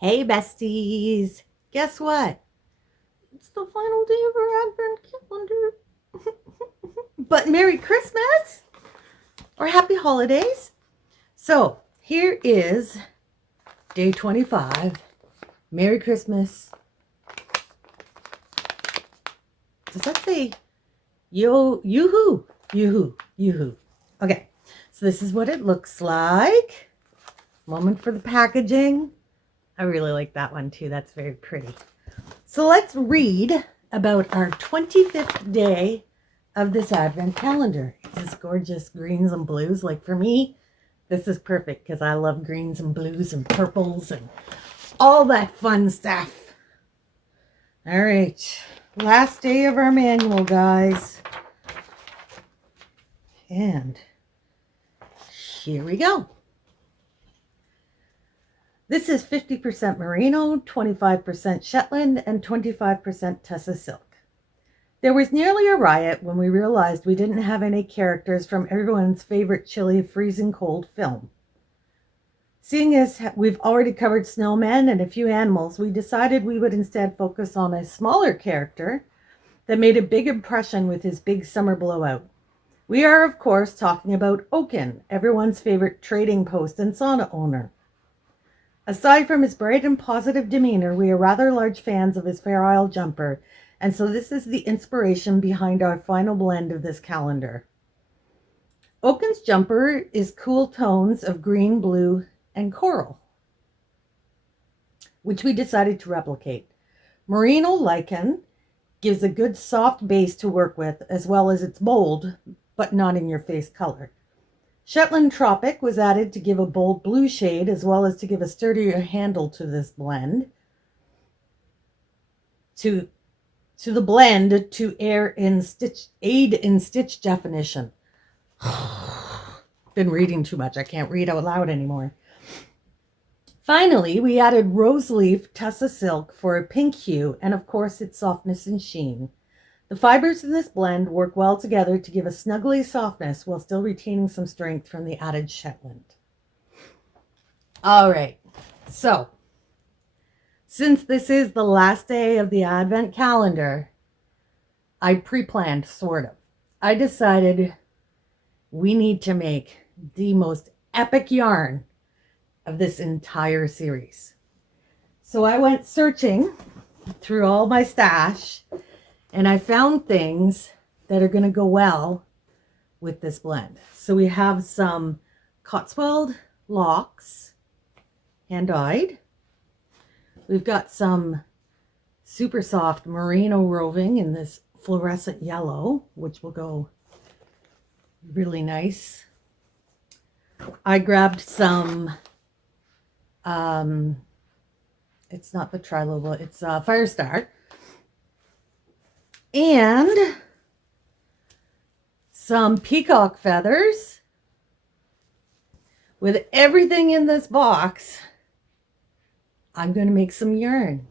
Hey, besties. Guess what? It's the final day of our Advent calendar. But Merry Christmas or Happy Holidays. So here is day 25. Merry Christmas. Does that say yoo-hoo? Yoo-hoo. Yoo-hoo. Okay. So this is what it looks like. Moment for the packaging. I really like that one too. That's very pretty. So let's read about our 25th day of this Advent calendar. It's this gorgeous greens and blues. Like for me, this is perfect because I love greens and blues and purples and all that fun stuff. All right, last day of our manual, guys. And here we go. This is 50% merino, 25% Shetland, and 25% Tussa silk. There was nearly a riot when we realized we didn't have any characters from everyone's favorite chilly, freezing cold film. Seeing as we've already covered snowmen and a few animals, we decided we would instead focus on a smaller character that made a big impression with his big summer blowout. We are, of course, talking about Oaken, everyone's favorite trading post and sauna owner. Aside from his bright and positive demeanor, we are rather large fans of his Fair Isle jumper, and so this is the inspiration behind our final blend of this calendar. Oaken's jumper is cool tones of green, blue, and coral, which we decided to replicate. Merino lichen gives a good soft base to work with, as well as its bold, but not in your face color. Shetland Tropic was added to give a bold blue shade, as well as to give a sturdier handle to this blend. To the blend to aid in stitch definition. Been reading too much. I can't read out loud anymore. Finally, we added rose leaf Tussa silk for a pink hue and, of course, its softness and sheen. The fibers in this blend work well together to give a snuggly softness while still retaining some strength from the added Shetland. All right, so since this is the last day of the Advent calendar, I pre-planned, sort of. I decided we need to make the most epic yarn of this entire series. So I went searching through all my stash and I found things that are going to go well with this blend. So we have some Cotswold locks, hand-dyed. We've got some super soft merino roving in this fluorescent yellow, which will go really nice. I grabbed some, it's not the Trilobal, it's Firestar. And some peacock feathers. With everything in this box, I'm going to make some yarn.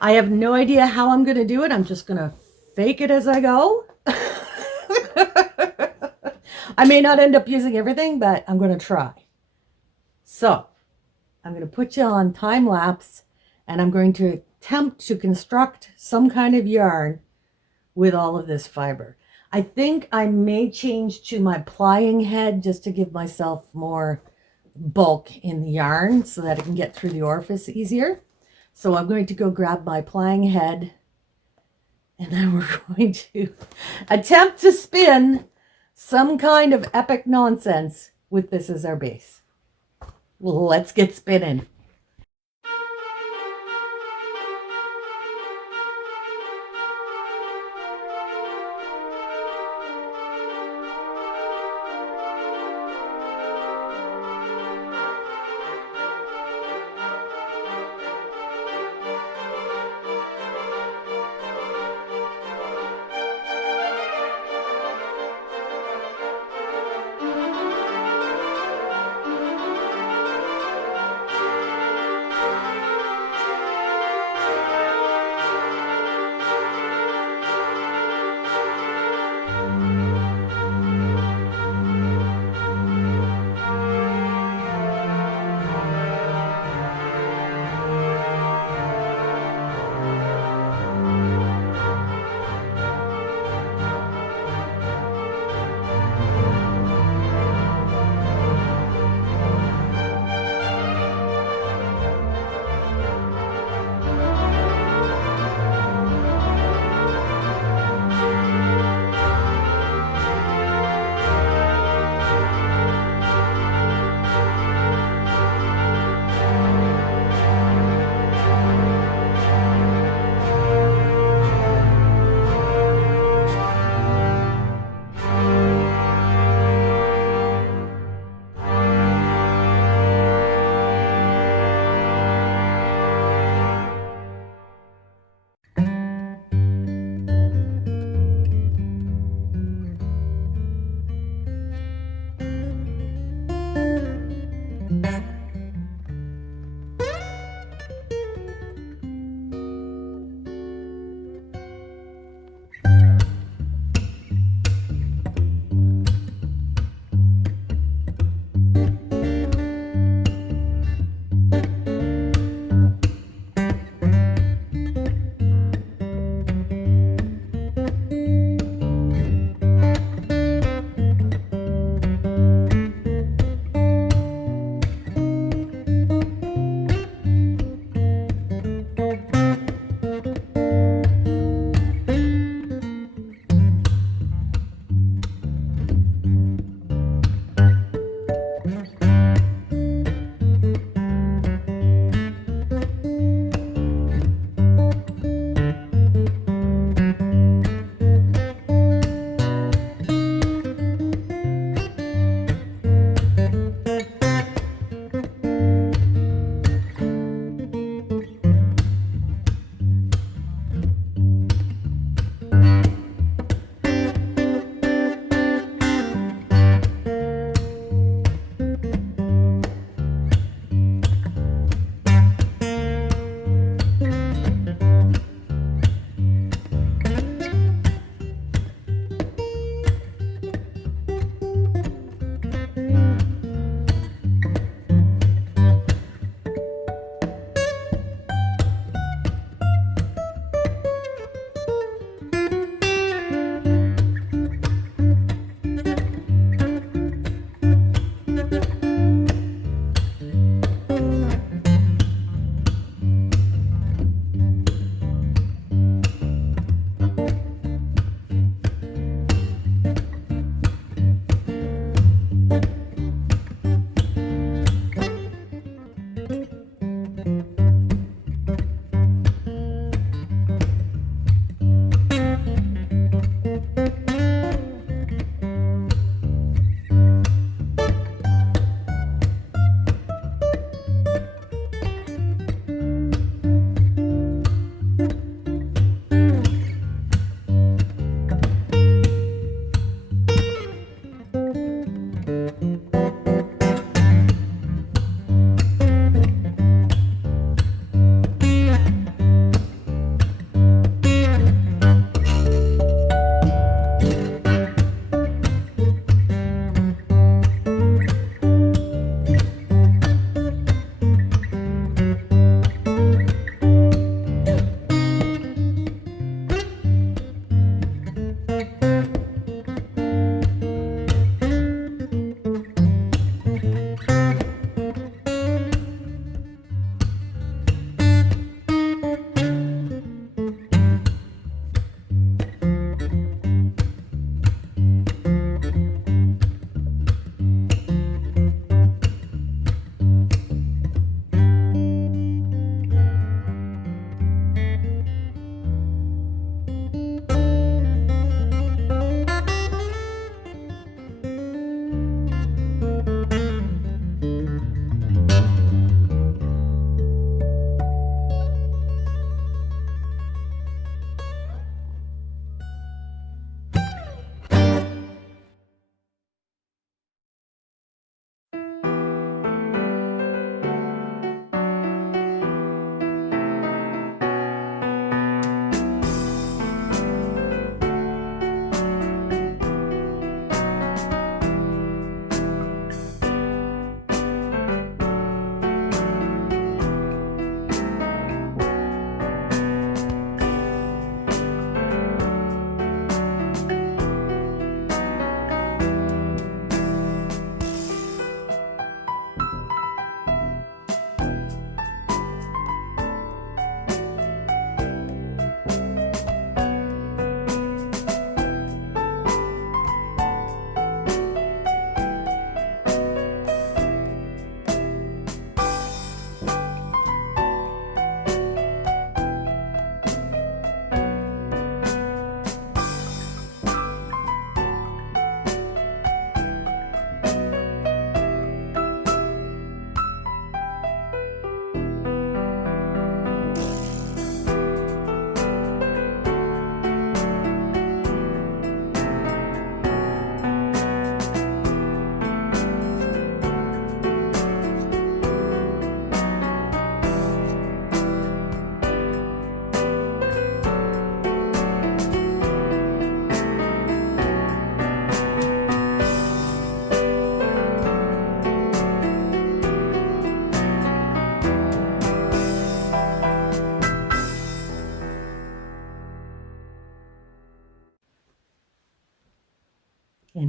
I have no idea how I'm going to do it. I'm just going to fake it as I go. I may not end up using everything, but I'm going to try. So I'm going to put you on time lapse and I'm going to attempt to construct some kind of yarn with all of this fiber. I think I may change to my plying head just to give myself more bulk in the yarn so that it can get through the orifice easier. So I'm going to go grab my plying head and then we're going to attempt to spin some kind of epic nonsense with this as our base. Let's get spinning.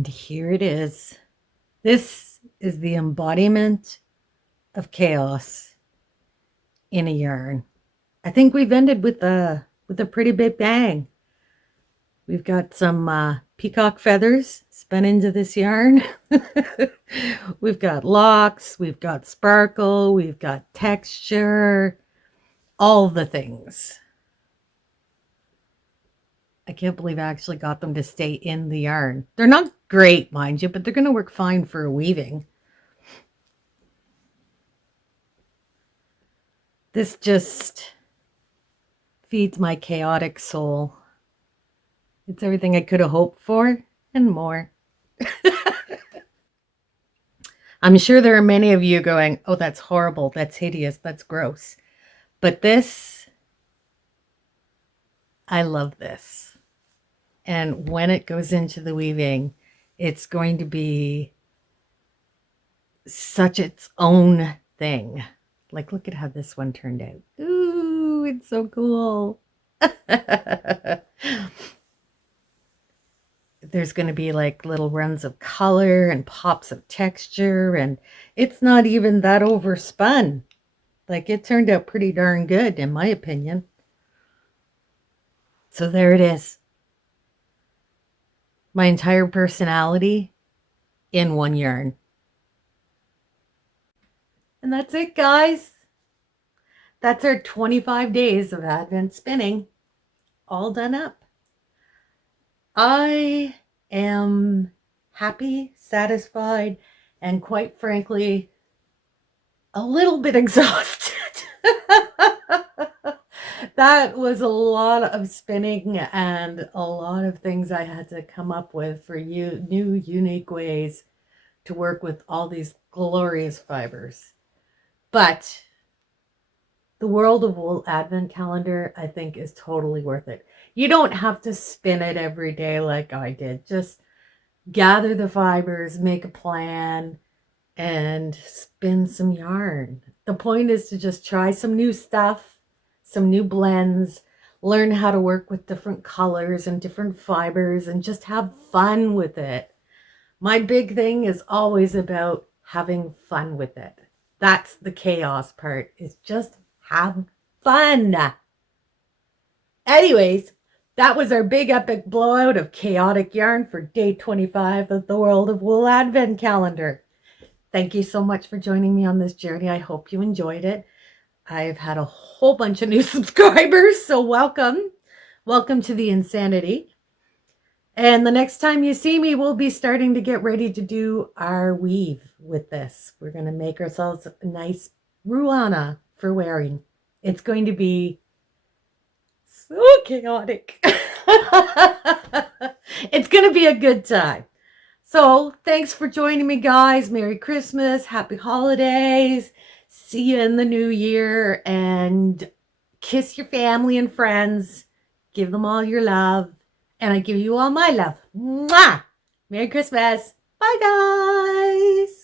here it is. This is the embodiment of chaos in a yarn. I think we've ended with a pretty big bang. We've got some peacock feathers spun into this yarn. We've got locks, we've got sparkle, we've got texture, all the things. I can't believe I actually got them to stay in the yarn. They're not great, mind you, but they're going to work fine for weaving. This just feeds my chaotic soul. It's everything I could have hoped for and more. I'm sure there are many of you going, oh, that's horrible, that's hideous, that's gross. But this, I love this. And when it goes into the weaving, it's going to be such its own thing. Like, look at how this one turned out. Ooh, it's so cool. There's going to be like little runs of color and pops of texture, and it's not even that overspun. Like, it turned out pretty darn good, in my opinion. So there it is. My entire personality in one yarn. And that's it, guys. That's our 25 days of Advent spinning all done up. I am happy, satisfied, and quite frankly, a little bit exhausted. That was a lot of spinning and a lot of things I had to come up with for new, unique ways to work with all these glorious fibers. But the World of Wool Advent Calendar, I think, is totally worth it. You don't have to spin it every day like I did. Just gather the fibers, make a plan, and spin some yarn. The point is to just try some new stuff, some new blends, learn how to work with different colors and different fibers, and just have fun with it. My big thing is always about having fun with it. That's the chaos part, is just have fun. Anyways, that was our big epic blowout of chaotic yarn for day 25 of the World of Wool Advent Calendar. Thank you so much for joining me on this journey. I hope you enjoyed it. I've had a whole bunch of new subscribers, so welcome. Welcome to the insanity. And the next time you see me, we'll be starting to get ready to do our weave with this. We're going to make ourselves a nice ruana for wearing. It's going to be so chaotic. It's going to be a good time. So thanks for joining me, guys. Merry Christmas. Happy holidays. See you in the new year, and kiss your family and friends. Give them all your love. And I give you all my love. Mwah! Merry Christmas. Bye, guys.